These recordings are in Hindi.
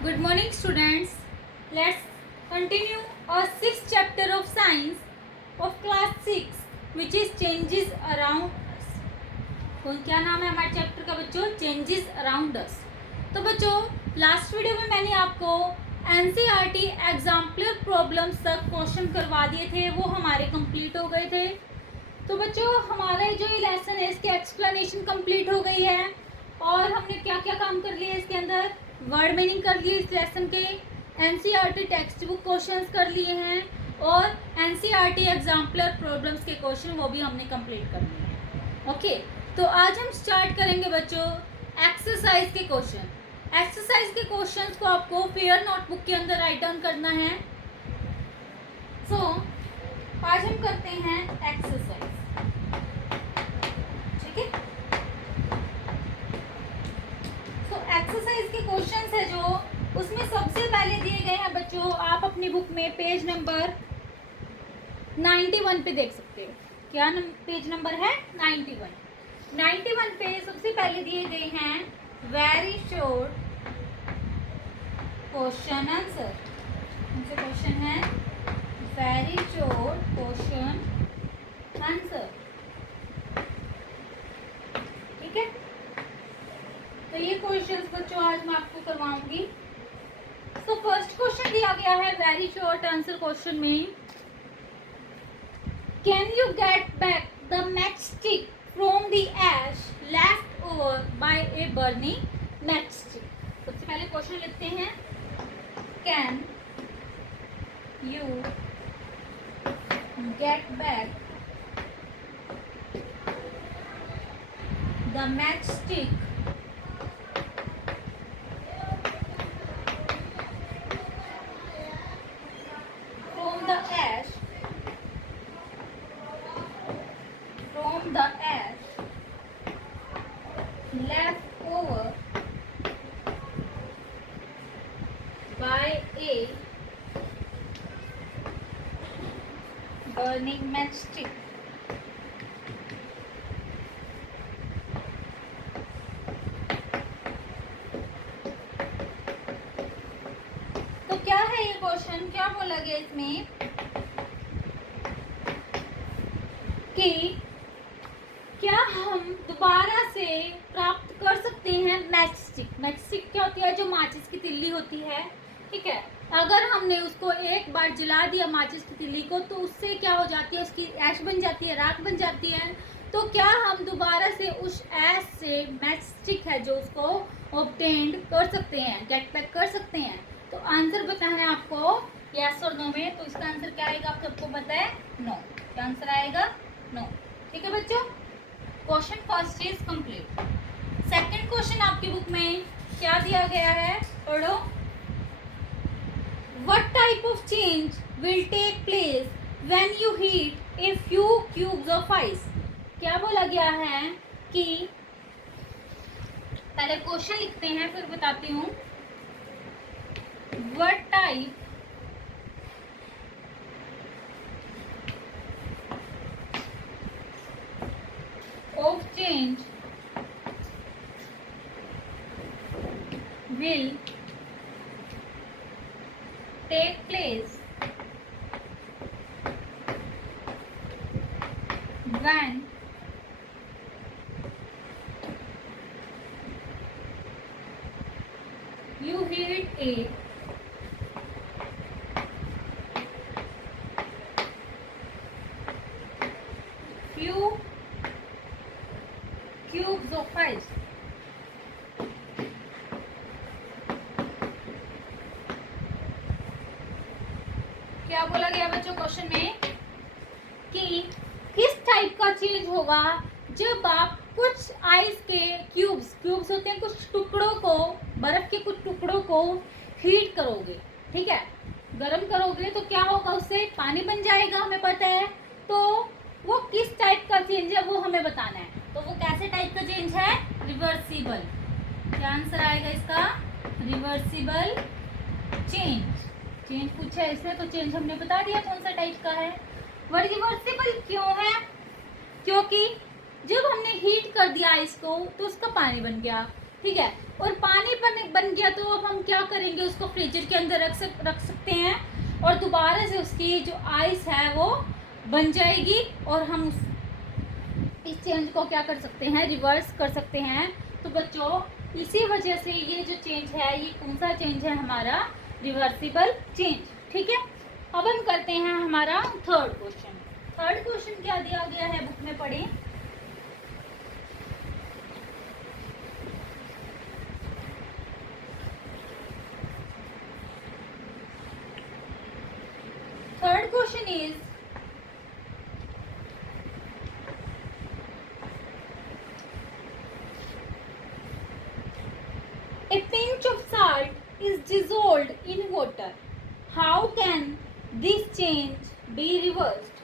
Good morning, students. Let's continue our sixth chapter of science of class 6, which is changes around us. तो क्या नाम है हमारे चैप्टर का बच्चों? Changes around us. तो बच्चों लास्ट वीडियो में मैंने आपको एनसीईआरटी एग्जाम्पलर प्रॉब्लम्स तक क्वेश्चन करवा दिए थे, वो हमारे कंप्लीट हो गए थे. तो बच्चों हमारा जो ये लेसन है इसकी एक्सप्लेनेशन कंप्लीट हो गई है और हमने क्या क्या काम कर लिया इसके अंदर. वर्ड मीनिंग कर लिए इस लेसन के, एनसीईआरटी टेक्स्ट बुक क्वेश्चंस कर लिए हैं और एनसीईआरटी एग्जाम्पलर प्रॉब्लम्स के क्वेश्चन वो भी हमने कंप्लीट कर लिए हैं. ओके, तो आज हम स्टार्ट करेंगे बच्चों एक्सरसाइज के क्वेश्चन. एक्सरसाइज के क्वेश्चंस को आपको फेयर नोटबुक के अंदर राइट डाउन करना है. सो आज हम करते हैं एक्सरसाइज. ठीक है, तो एक्सरसाइज के क्वेश्चंस है जो उसमें सबसे पहले दिए गए हैं बच्चों, आप अपनी बुक में पेज नंबर 91 पे देख सकते हो. क्या पेज नंबर है? 91. 91 पे सबसे पहले दिए गए हैं वेरी शॉर्ट क्वेश्चन आंसर. उनसे क्वेश्चन है वेरी शॉर्ट क्वेश्चन आंसर. ठीक है, तो ये क्वेश्चंस बच्चों आज मैं आपको करवाऊंगी. तो फर्स्ट क्वेश्चन दिया गया है वेरी शॉर्ट आंसर क्वेश्चन में, can you get back the matchstick from the ash left over by a burning matchstick. सबसे पहले क्वेश्चन लिखते हैं, can you get back the matchstick from the ash left over by a burning matchstick. तो क्या है ये क्वेश्चन, क्या बोला गया इसमें कि क्या हम दोबारा से प्राप्त कर सकते हैं मैच स्टिक. मैच स्टिक क्या होती है? जो माचिस की तिल्ली होती है. ठीक है, अगर हमने उसको एक बार जला दिया माचिस की तिल्ली को तो उससे क्या हो जाती है, उसकी ऐश बन जाती है, राख बन जाती है. तो क्या हम दोबारा से उस ऐश से मैच स्टिक है जो उसको ऑब्टेन्ड कर सकते हैं, गेट बैक कर सकते हैं. तो आंसर बताना है आपको यस और नो में. तो इसका आंसर क्या आएगा आप सबको पता है? नो. क्या आंसर आएगा? नो. ठीक है बच्चों, question first is complete. Second question आपकी बुक में क्या दिया गया है, पढ़ो. What type of change will take place when you heat a few cubes of ice. क्या बोला गया है कि पहले क्वेश्चन लिखते हैं फिर बताती हूँ. What type of change will take place when you heat a few cubes of ice. क्या बोला गया बच्चों क्वेश्चन में कि किस टाइप का चेंज होगा जब आप कुछ आइस के क्यूब्स होते हैं, कुछ टुकड़ों को, बर्फ के कुछ टुकड़ों को हीट करोगे. ठीक है, गर्म करोगे तो क्या होगा, उससे पानी बन जाएगा, हमें पता है. तो वो किस टाइप का चेंज है वो हमें बताना है. तो वो कैसे टाइप का चेंज है? रिवर्सिबल. क्या आंसर आएगा इसका? Reversible change. चेंज पूछा है इसमें तो चेंज हमने बता दिया कौन सा टाइप का है. वो रिवर्सिबल क्यों है? क्योंकि जब हमने हीट कर दिया आइस को तो उसका पानी बन गया, ठीक है, और पानी बन गया तो अब हम क्या करेंगे, उसको फ्रीजर के अंदर रख सकते हैं और दोबारा से उसकी जो आइस है वो बन जाएगी और हम इस चेंज को क्या कर सकते हैं, रिवर्स कर सकते हैं। तो बच्चों इसी वजह से ये जो चेंज है, ये कौन सा चेंज है, हमारा रिवर्सिबल चेंज। ठीक है, अब हम करते हैं हमारा थर्ड क्वेश्चन। थर्ड क्वेश्चन क्या दिया गया है, बुक में पढ़ें। Third question is a pinch of salt is dissolved in water. How can this change be reversed?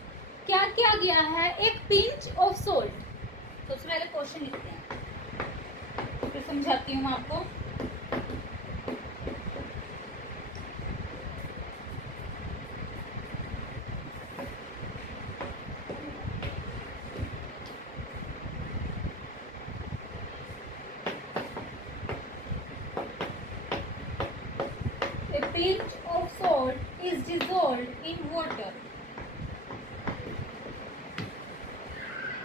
क्या किया गया है, एक पिंच ऑफ सोल्ट। सबसे पहले क्वेश्चन लिखते हैं, फिर समझाती हूँ मैं आपको। A pinch of salt is dissolved in water.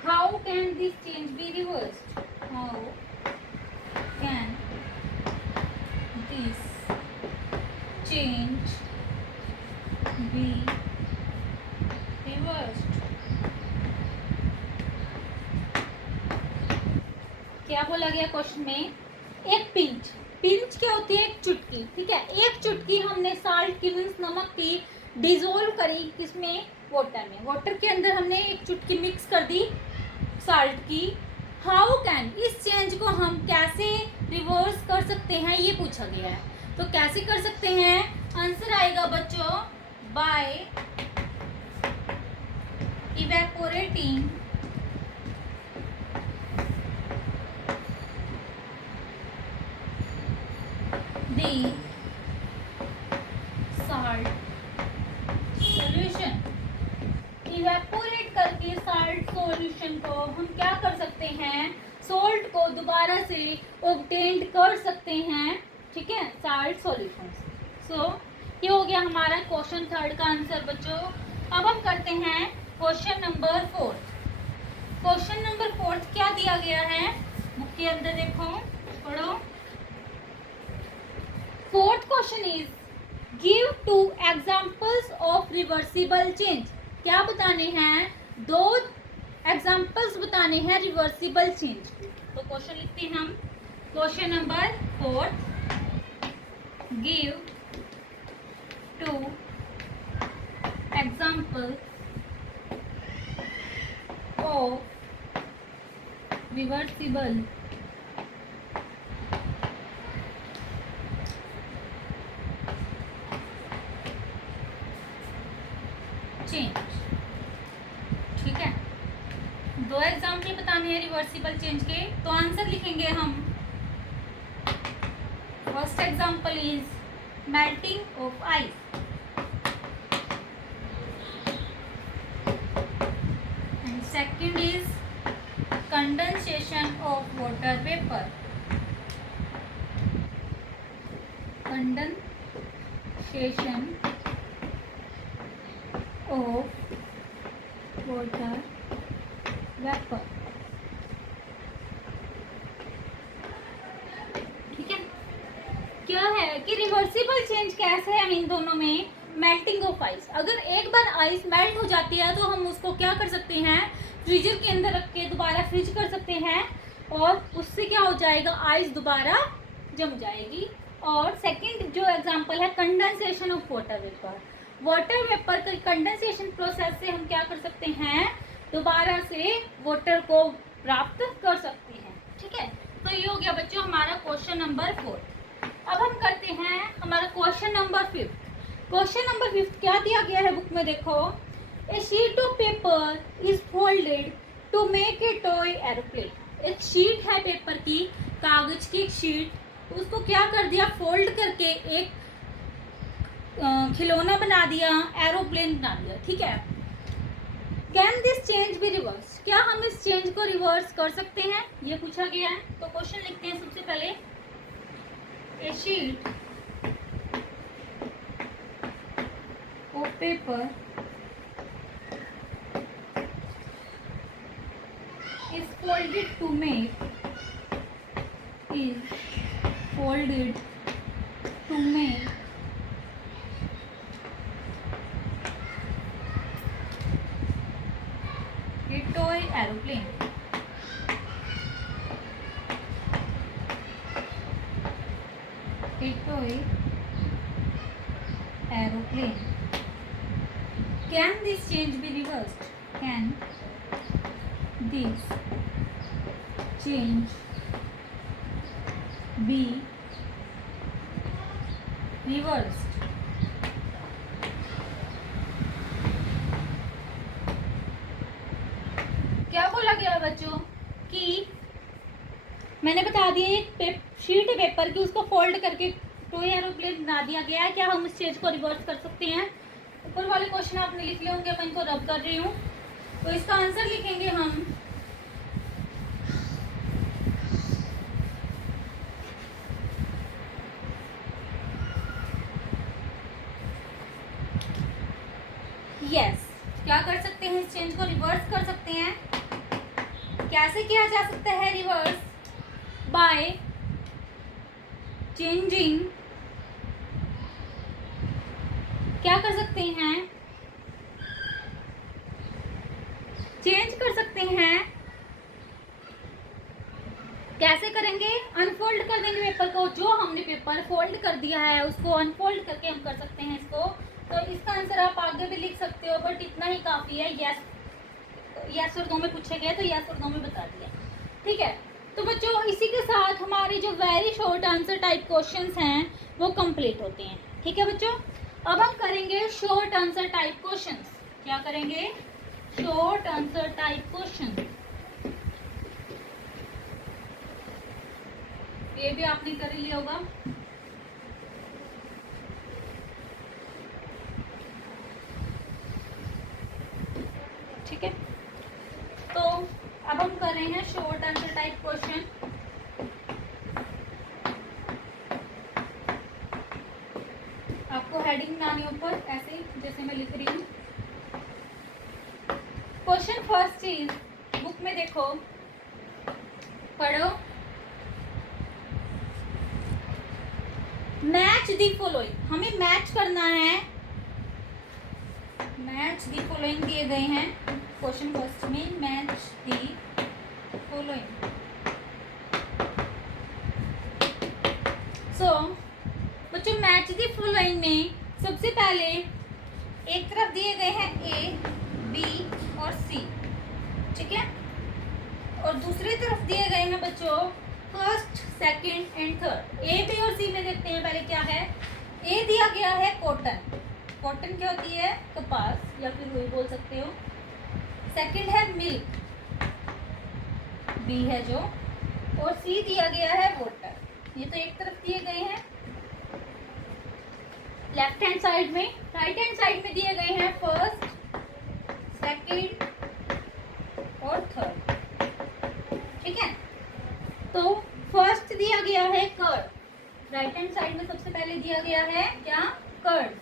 How can this change be reversed? How can this change be reversed? क्या बोला गया क्वेश्चन में, एक पिंच, पिंच क्या होती है, एक चुटकी। ठीक है, एक चुटकी हमने साल्ट की मीन्स नमक की डिजोल्व करी किसमें, वाटर में। वाटर के अंदर हमने एक चुटकी मिक्स कर दी साल्ट की। हाउ कैन, इस चेंज को हम कैसे रिवर्स कर सकते हैं, ये पूछा गया है। तो कैसे कर सकते हैं, आंसर आएगा बच्चों बाय इवेपोरेटिंग दी साल्ट सॉल्यूशन। इवेपोरेट करके साल्ट सॉल्यूशन को हम क्या कर सकते हैं, सोल्ट को दोबारा से ऑब्टेन कर सकते हैं। ठीक है, साल्ट सॉल्यूशन। सो ये हो गया हमारा क्वेश्चन थर्ड का आंसर बच्चों। अब हम करते हैं question number fourth. Question number fourth क्या दिया गया है, बुक के अंदर देखो, पढ़ो। Fourth question is give 2 examples of reversible change. क्या बताने हैं, 2 एग्जांपल्स बताने हैं रिवर्सिबल चेंज। तो क्वेश्चन लिखते हैं हम, question number 4, give 2 examples of reversible change. ठीक है, 2 एग्जाम्पल बताने हैं रिवर्सिबल चेंज के। तो आंसर लिखेंगे हम, first example is melting of ice, and second is condensation of water vapour. Condensation of water vapour. ठीक है, क्या है कि रिवर्सिबल चेंज कैसे है इन दोनों में, मेल्टिंग ऑफ आइस। अगर एक बार आइस मेल्ट हो जाती है तो हम उसको क्या कर सकते हैं, फ्रीजर के अंदर रख के दोबारा फ्रीज कर सकते हैं और उससे क्या हो जाएगा, आइस दोबारा जम जाएगी। और सेकंड जो एग्जांपल है condensation of water vapour. Water vapour का कंडेंसेशन प्रोसेस से हम क्या कर सकते हैं, दोबारा से वाटर को प्राप्त कर सकते हैं। ठीक है, तो ये हो गया बच्चों हमारा क्वेश्चन नंबर 4। अब हम करते हैं हमारा क्वेश्चन नंबर 5। क्वेश्चन नंबर 5 क्या दिया गया है बुक में, देखो। A sheet of paper is folded to make a toy aeroplane. एक शीट है पेपर की, कागज की एक शीट, उसको क्या कर दिया, फोल्ड करके एक खिलौना बना दिया, एरोप्लेन बना दिया। ठीक है, can this change be reverse, क्या हम इस चेंज को रिवर्स कर सकते हैं, ये पूछा गया है। तो क्वेश्चन लिखते हैं सबसे पहले, A sheet of paper is folded to make a toy aeroplane. A toy aeroplane. Can this change be reversed? Can this change be reversed? क्या बोला गया बच्चों कि मैंने बता दिया एक शीट पेपर की उसको फोल्ड करके टॉय एरोप्लेन बना दिया गया है। क्या हम इस चीज को रिवर्स कर सकते हैं? ऊपर वाले क्वेश्चन आपने लिख लिए होंगे, मैं इनको रब कर रही हूँ। तो इसका आंसर लिखेंगे हम यस। क्या कर सकते हैं? इस चेंज को रिवर्स कर सकते हैं। कैसे किया जा सकता है रिवर्स? By changing. क्या कर सकते हैं? चेंज कर सकते हैं। कैसे करेंगे? अनफोल्ड कर देंगे पेपर को। जो हमने पेपर फोल्ड कर दिया है उसको अनफोल्ड करके हम कर सकते हैं इसको। तो इसका आंसर आप आगे भी लिख सकते हो, बट इतना ही काफ़ी है। यस और नो में पूछे गए तो यस और नो में बता दिया। ठीक है, तो बच्चों इसी के साथ हमारे जो very short answer type questions हैं वो कंप्लीट होते हैं। ठीक है बच्चों, अब हम करेंगे शॉर्ट आंसर टाइप क्वेश्चंस। क्या करेंगे? Short answer type question. ये भी आपने कर लिया होगा। ठीक है, तो अब हम कर रहे हैं शॉर्ट आंसर टाइप क्वेश्चन। आपको हेडिंग बनानी ऊपर ऐसे जैसे मैं लिख रही हूँ। क्वेश्चन फर्स्ट चीज बुक में देखो, पढ़ो। मैच दी फॉलोइंग, हमें मैच करना है। मैच दी फॉलोइंग दिए गए हैं क्वेश्चन फर्स्ट में। Match the following. सो बच्चों मैच दी फॉलोइंग में सबसे पहले एक तरफ दिए गए हैं ए, बी और सी। ठीक है, और दूसरी तरफ दिए गए हैं बच्चों first, second and third. A, B और सी में देखते हैं पहले क्या है। ए दिया गया है कॉटन। कॉटन क्या होती है? कपास या फिर वही बोल सकते हो। सेकंड है मिल्क, बी है जो, और सी दिया गया है वाटर। ये तो एक तरफ दिए गए हैं लेफ्ट हैंड साइड में। राइट हैंड साइड में दिए गए हैं फर्स्ट, सेकंड और थर्ड। ठीक है, तो फर्स्ट दिया गया है कर्ड। राइट हैंड साइड में सबसे पहले दिया गया है क्या? कर्ड।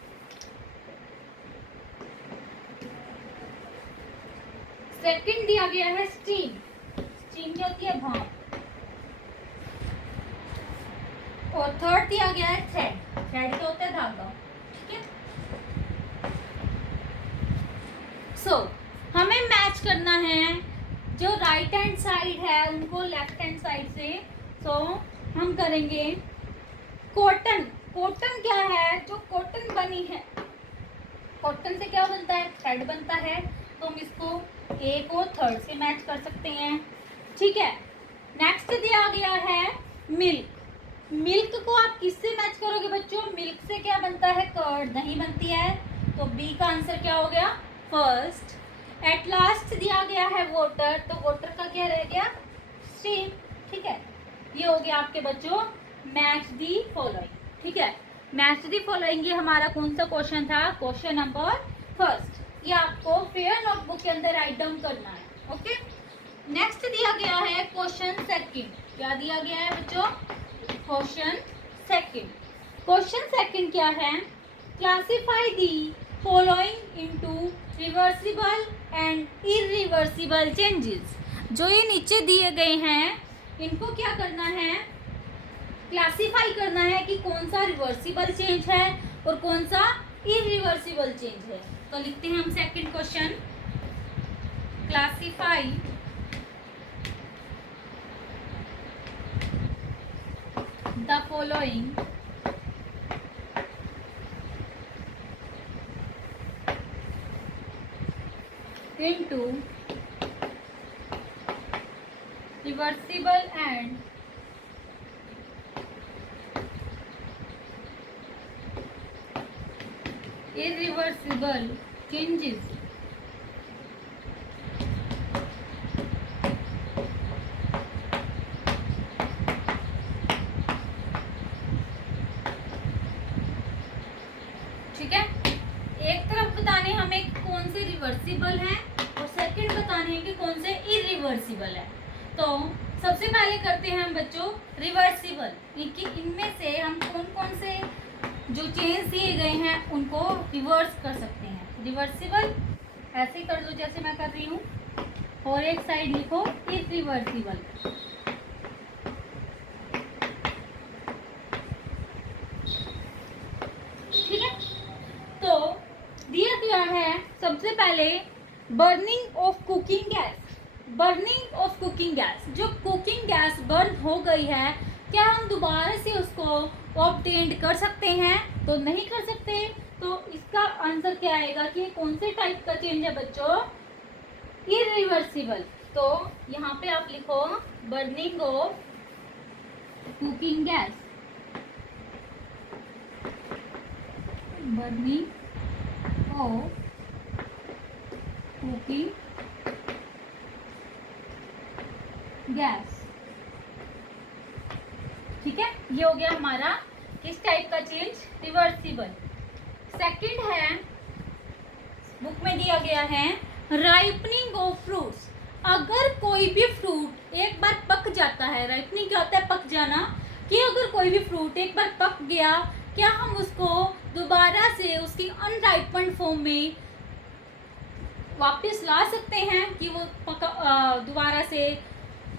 सेकंड दिया गया है स्टीम। स्टीम क्या होती है? भाप। और थर्ड दिया गया है थ्रेड। थ्रेड क्या होता है? धागा। ठीक है, सो हमें मैच करना है जो राइट हैंड साइड है उनको लेफ्ट हैंड साइड से। सो हम करेंगे कॉटन। कॉटन क्या है? जो कॉटन बनी है, कॉटन से क्या बनता है? थ्रेड बनता है। तो हम इसको ए को थर्ड से मैच कर सकते हैं। ठीक है, नेक्स्ट दिया गया है मिल्क। मिल्क को आप किससे मैच करोगे बच्चों? मिल्क से क्या बनता है? कर्ड, दही बनती है। तो बी का आंसर क्या हो गया? फर्स्ट। एट लास्ट दिया गया है वाटर, तो वाटर का क्या रह गया? स्टीम। ठीक है, ये हो गया आपके बच्चों मैच दी फॉलोइंग। ठीक है, मैच दी फॉलोइंग ये हमारा कौन सा क्वेश्चन था? Question number first. ये आपको फेयर नोटबुक के अंदर राइट डाउन करना है। ओके, नेक्स्ट दिया गया है क्वेश्चन सेकंड। क्या दिया गया है बच्चों? Question second. क्वेश्चन सेकंड क्या है? Classify the following into reversible and irreversible changes. जो ये नीचे दिए गए हैं इनको क्या करना है? क्लासिफाई करना है कि कौन सा रिवर्सिबल चेंज है और कौन सा इरिवर्सिबल चेंज है। तो लिखते हैं हम second question, classify the following into reversible and irreversible changes। ठीक है, एक तरफ बताने हमें कौन से रिवर्सिबल हैं और सेकंड बताने हैं कि कौन से इरिवर्सिबल है। तो सबसे पहले करते हैं हम बच्चों रिवर्सिबल, कि इनमें से हम कौन कौन से जो चेंज दिए गए हैं उनको रिवर्स कर सकते हैं। रिवर्सिबल ऐसे कर लो जैसे मैं कर रही हूँ, और एक साइड लिखो इरिवर्सिबल। ठीक है, तो दिया गया है सबसे पहले burning of cooking gas. Burning of cooking gas, जो कुकिंग गैस बर्न हो गई है, क्या हम दोबारा से उसको ऑब्टेन कर सकते हैं? तो नहीं कर सकते। तो इसका आंसर क्या आएगा कि कौन से टाइप का चेंज है बच्चों? इरिवर्सिबल। तो यहाँ पे आप लिखो burning of cooking gas, burning of cooking gas. ठीक है, ये हो गया हमारा किस टाइप का चेंज? रिवर्सिबल। सेकंड है, बुक में दिया गया है राइपनिंग ऑफ फ्रूट्स। अगर कोई भी फ्रूट एक बार पक जाता है, राइपनिंग क्या होता है? पक जाना, कि अगर कोई भी फ्रूट एक बार पक गया, क्या हम उसको दोबारा से उसकी अनराइपन्ड फॉर्म में वापस ला सकते हैं कि वो दोबारा से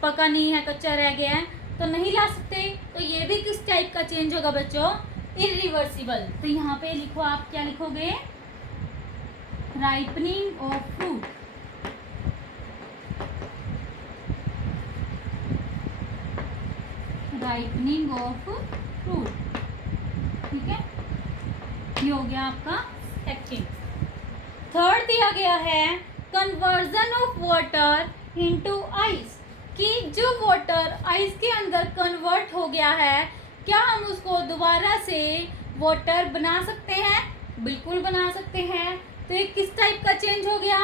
पका नहीं है, कच्चा रह गया है? तो नहीं ला सकते। तो ये भी किस टाइप का चेंज होगा बच्चों? इरिवर्सिबल। तो यहाँ पे लिखो, आप क्या लिखोगे? Ripening of fruit. Ripening of fruit. ठीक है, ये हो गया आपका सेकंड। थर्ड दिया गया है conversion of water into ice, कि जो वाटर आइस के अंदर कन्वर्ट हो गया है, क्या हम उसको दोबारा से वाटर बना सकते हैं? बिल्कुल बना सकते हैं। तो ये किस टाइप का चेंज हो गया?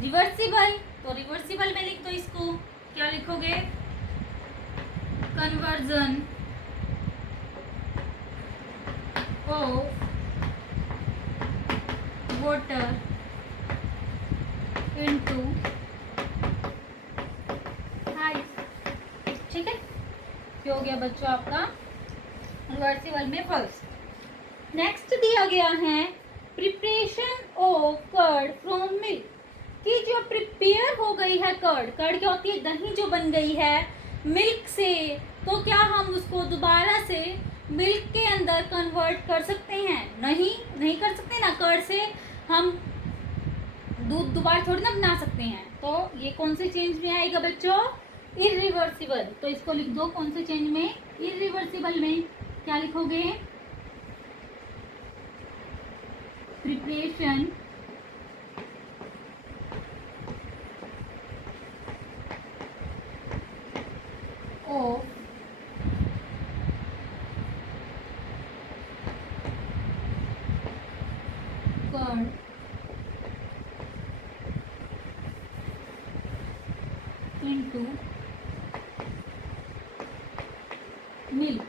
रिवर्सिबल। तो रिवर्सिबल में लिख दो इसको, क्या लिखोगे? Conversion of water into ice. ठीक है, ये हो गया बच्चों आपका रिवर्सिबल में फर्स्ट। नेक्स्ट दिया गया है preparation of curd from milk, कि जो प्रिपेयर हो गई है कर्ड, कर्ड क्या होती है? दही जो बन गई है मिल्क से, तो क्या हम उसको दोबारा से मिल्क के अंदर कन्वर्ट कर सकते हैं? नहीं कर सकते ना। कर्ड से हम दूध दोबारा थोड़ी ना बना सकते हैं। तो ये कौन से चेंज में आएगा बच्चों? इरिवर्सिबल। तो इसको लिख दो कौन से चेंज में? इरिवर्सिबल में। क्या लिखोगे? Preparation of curd into milk.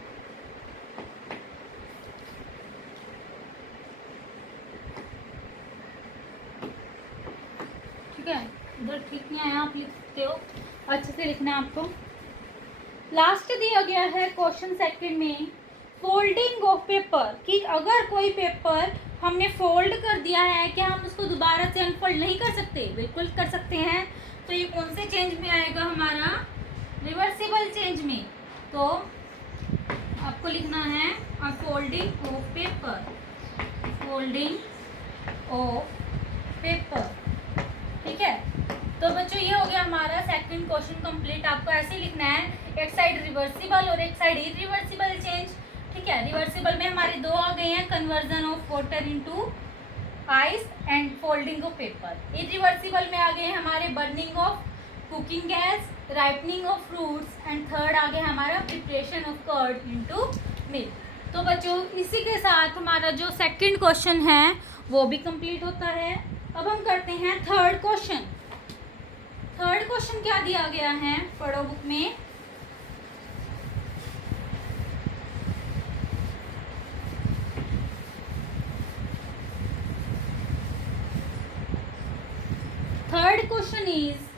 ठीक है, उधर ठीक नहीं आया, आप लिख सकते हो, अच्छे से लिखना है आपको। लास्ट दिया गया है क्वेश्चन सेकंड में फोल्डिंग ऑफ पेपर, कि अगर कोई पेपर हमने फोल्ड कर दिया है, क्या हम उसको दोबारा से अनफोल्ड नहीं कर सकते? बिल्कुल कर सकते हैं। तो ये कौन से चेंज में आएगा? हमारा रिवर्सिबल चेंज में। तो आपको लिखना है folding of paper, folding of paper. ठीक है, तो बच्चों ये हो गया हमारा सेकंड क्वेश्चन कंप्लीट। आपको ऐसे लिखना है, एक साइड रिवर्सिबल और एक साइड इरिवर्सिबल चेंज। ठीक है, रिवर्सिबल में हमारे दो आ गए हैं, conversion of water into ice and folding of paper. Irreversible में आ गए हैं हमारे burning of cooking gas, ripening of fruits and third आ गया हमारा preparation of curd into milk. तो बच्चों इसी के साथ हमारा जो सेकंड क्वेश्चन है वो भी कंप्लीट होता है। अब हम करते हैं थर्ड क्वेश्चन। थर्ड क्वेश्चन क्या दिया गया है? पढ़ो बुक में। Third question is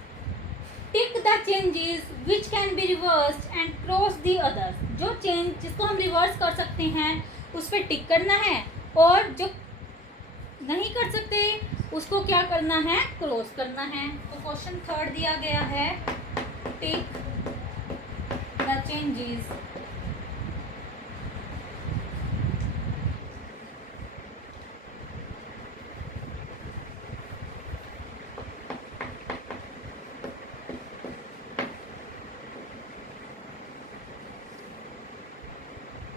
tick the changes which can be reversed and cross the others. जो चेंज जिसको हम रिवर्स कर सकते हैं उस पर टिक करना है, और जो नहीं कर सकते उसको क्या करना है? क्रॉस करना है। तो क्वेश्चन थर्ड दिया गया है, tick the changes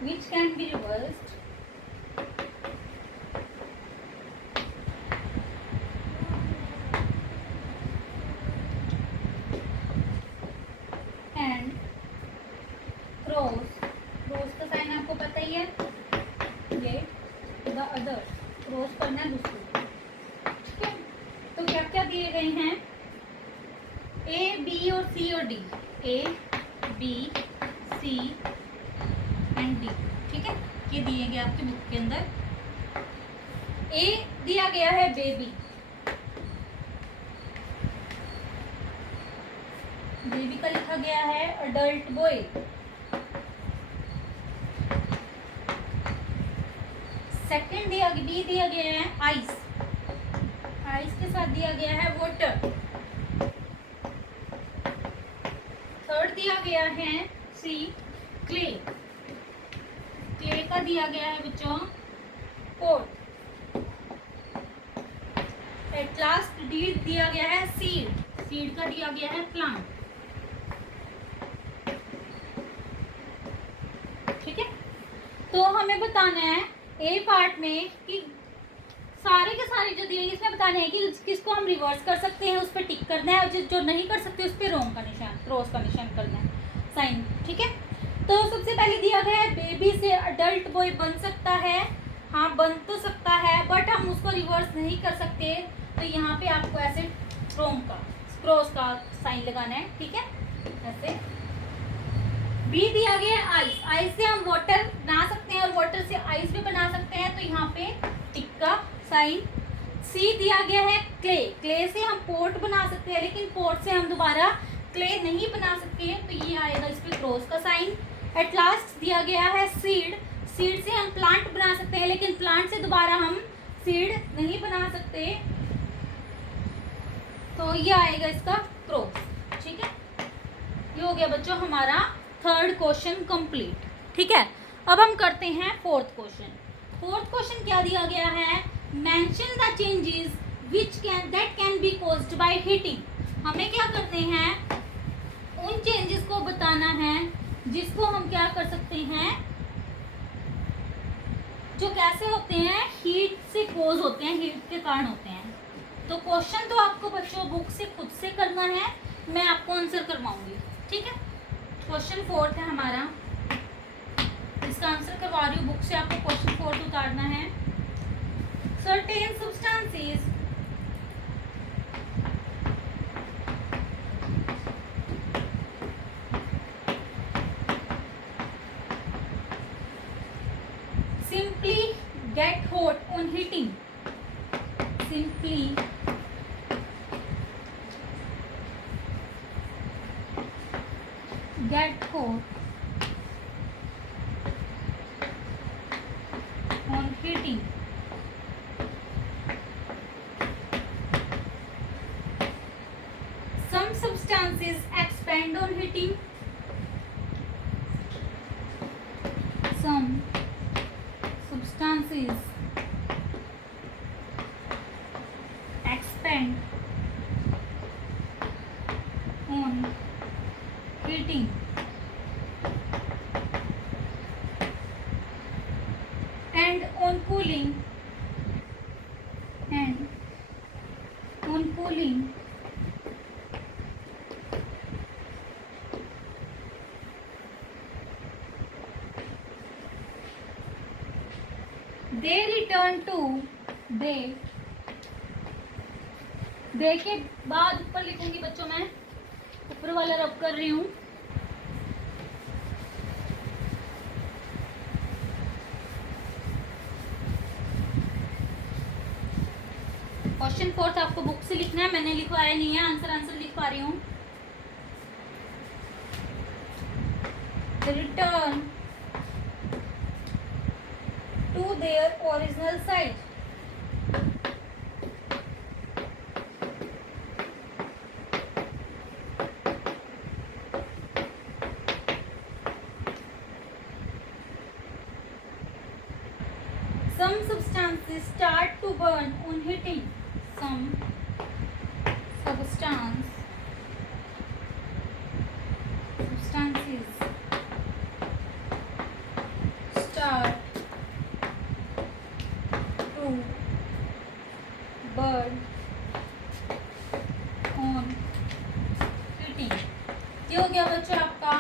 which can be reversed and cross का साइन आपको पता ही है, ये the others, क्रॉस करना है दूसरे को। ठीक है, तो क्या क्या दिए गए हैं? ए, बी और सी और D. A, B, C and D. ठीक है, ये दिए गए आपकी बुक के अंदर। ए दिया गया है बेबी, बेबी का लिखा गया है अडल्ट बॉय। सेकंड बी दिया गया है आइस, आइस के साथ दिया गया है वाटर। थर्ड दिया गया है सी क्ले, क्ले का दिया गया है बच्चों पोट। एट लास्ट डी दिया गया है सीड, सीड का दिया गया है प्लांट। ठीक है, तो हमें बताना है ए पार्ट में कि सारे के सारे जो दिए इसमें बताना है कि किसको हम रिवर्स कर सकते हैं, उस पर टिक करना है, और जो नहीं कर सकते उस पर रोंग का निशान, क्रॉस का निशान करना है, साइन। ठीक है, तो सबसे पहले दिया गया है बेबी से अडल्ट बॉय बन सकता है। हाँ, बन तो सकता है बट हम उसको रिवर्स नहीं कर सकते। तो यहाँ पे आपको ऐसे रोंग का, क्रॉस का साइन लगाना है। ठीक है, ऐसे। बी दिया गया है आइस, आइस से हम वाटर बना सकते हैं और वाटर से आइस भी बना सकते हैं, तो यहाँ पे टिक का साइन। सी दिया गया है क्ले, क्ले से हम पोट बना सकते हैं, लेकिन पोट से हम दोबारा क्ले नहीं बना सकते हैं, तो ये आएगा इस पे क्रॉस का साइन। एट लास्ट दिया गया है सीड, सीड से हम प्लांट बना सकते हैं, लेकिन प्लांट से दोबारा हम सीड नहीं बना सकते, तो ये आएगा इसका क्रॉस। ठीक है, ये हो गया बच्चों हमारा थर्ड क्वेश्चन कंप्लीट। ठीक है, अब हम करते हैं फोर्थ क्वेश्चन। फोर्थ क्वेश्चन क्या दिया गया है? Mention the changes which can be caused by heating. हमें क्या करते हैं? उन चेंजेस को बताना है जिसको हम क्या कर सकते हैं, जो कैसे होते हैं, हीट से कोज होते हैं, हीट के कारण होते हैं। तो क्वेश्चन तो आपको बच्चों बुक से खुद से करना है, मैं आपको आंसर करवाऊंगी। ठीक है, क्वेश्चन फोर्थ है हमारा, इसका आंसर करवा रही हूँ बुक से, आपको क्वेश्चन फोर्थ उतारना है। Certain substances simply get hot on heating, simply get hot heating. Some substances expand on heating. Some substances expand on heating. And on cooling. And on cooling. They return to. दे के बाद ऊपर लिखूंगी बच्चों, मैं ऊपर वाला रब कर रही हूँ. क्वेश्चन 4 आपको बुक से लिखना है, मैंने लिखवाया नहीं है, आंसर लिख पा रही हूँ. Return to their original size. Some substances start to burn on heating. Some substances start to burn on heating. ये हो गया बच्चों आपका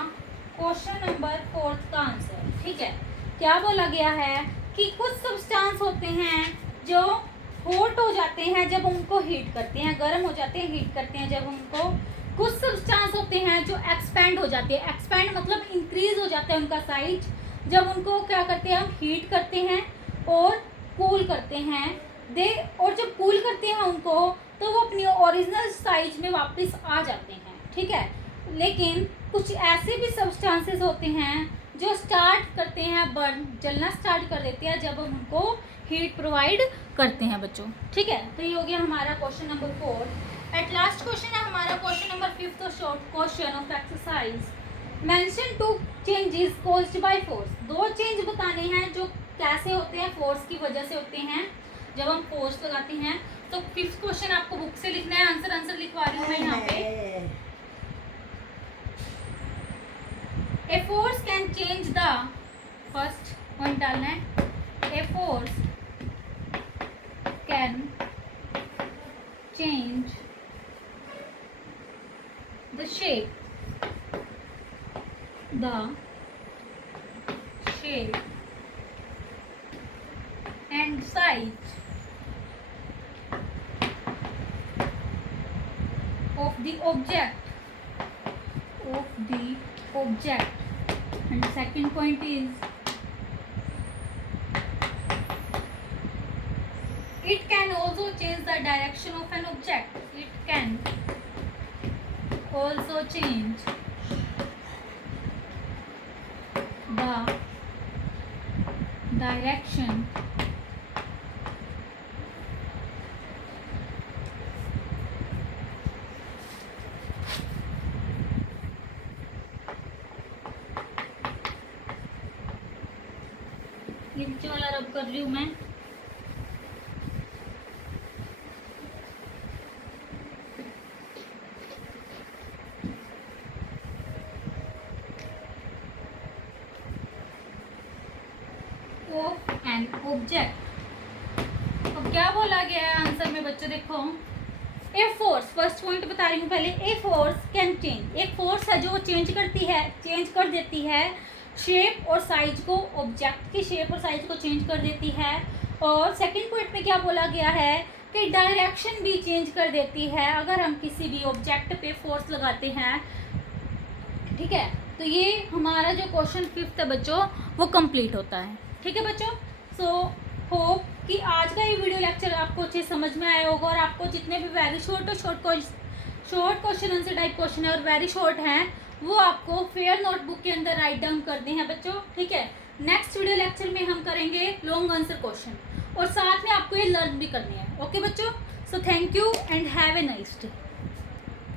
क्वेश्चन नंबर 4 का आंसर. ठीक है, क्या बोला गया है कि कुछ सब्सटेंस होते हैं जो हॉट हो जाते हैं जब उनको हीट करते हैं, गर्म हो जाते हैं हीट करते हैं जब उनको. कुछ सब्सटेंस होते हैं जो एक्सपैंड हो जाते हैं. एक्सपैंड मतलब इंक्रीज हो जाता है उनका साइज जब उनको क्या करते हैं हम हीट करते हैं और कूल करते हैं. और जब कूल करते हैं उनको तो वो अपनी ओरिजिनल साइज में वापस आ जाते हैं. ठीक है, लेकिन कुछ ऐसे भी सब्सटेंसेस होते हैं जो स्टार्ट करते हैं बर्न, जलना स्टार्ट कर देते हैं जब हम उनको हीट प्रोवाइड करते हैं बच्चों. ठीक है, तो ये हो गया हमारा question number 4. At last question है हमारा question number 5 short question of exercise. Mention 2 changes caused by force. 2 change बताने हैं जो कैसे होते हैं, फोर्स की वजह से होते हैं जब हम फोर्स लगाते हैं. तो 5th क्वेश्चन आपको बुक से लिखना है, आंसर लिखवा रही हूँ मैं यहाँ पे. A force can change the first point डालना है. A force can change the shape and size of the object. And second point is it can also change the direction of an object. It can also change the direction नीचे वाला रब कर रही हूँ मैं. Of an object. अब क्या बोला गया है आंसर में बच्चों, देखो. ए फोर्स, फर्स्ट पॉइंट बता रही हूँ पहले. A force can change. एक फोर्स है जो वो चेंज कर देती है शेप और साइज को, ऑब्जेक्ट की शेप और साइज को चेंज कर देती है. और सेकंड पॉइंट में क्या बोला गया है कि डायरेक्शन भी चेंज कर देती है अगर हम किसी भी ऑब्जेक्ट पे फोर्स लगाते हैं. ठीक है, तो ये हमारा जो क्वेश्चन 5th है बच्चों वो कंप्लीट होता है. ठीक है बच्चों, सो होप कि आज का ये वीडियो लेक्चर आपको अच्छे समझ में आया होगा और आपको जितने भी very short question answer type question है और वेरी शॉर्ट हैं वो आपको फेयर नोटबुक के अंदर राइट डाउन करने हैं बच्चों. ठीक है, नेक्स्ट वीडियो लेक्चर में हम करेंगे लॉन्ग आंसर क्वेश्चन, और साथ में आपको ये लर्न भी करने हैं। ओके बच्चों, so thank you and have a nice day.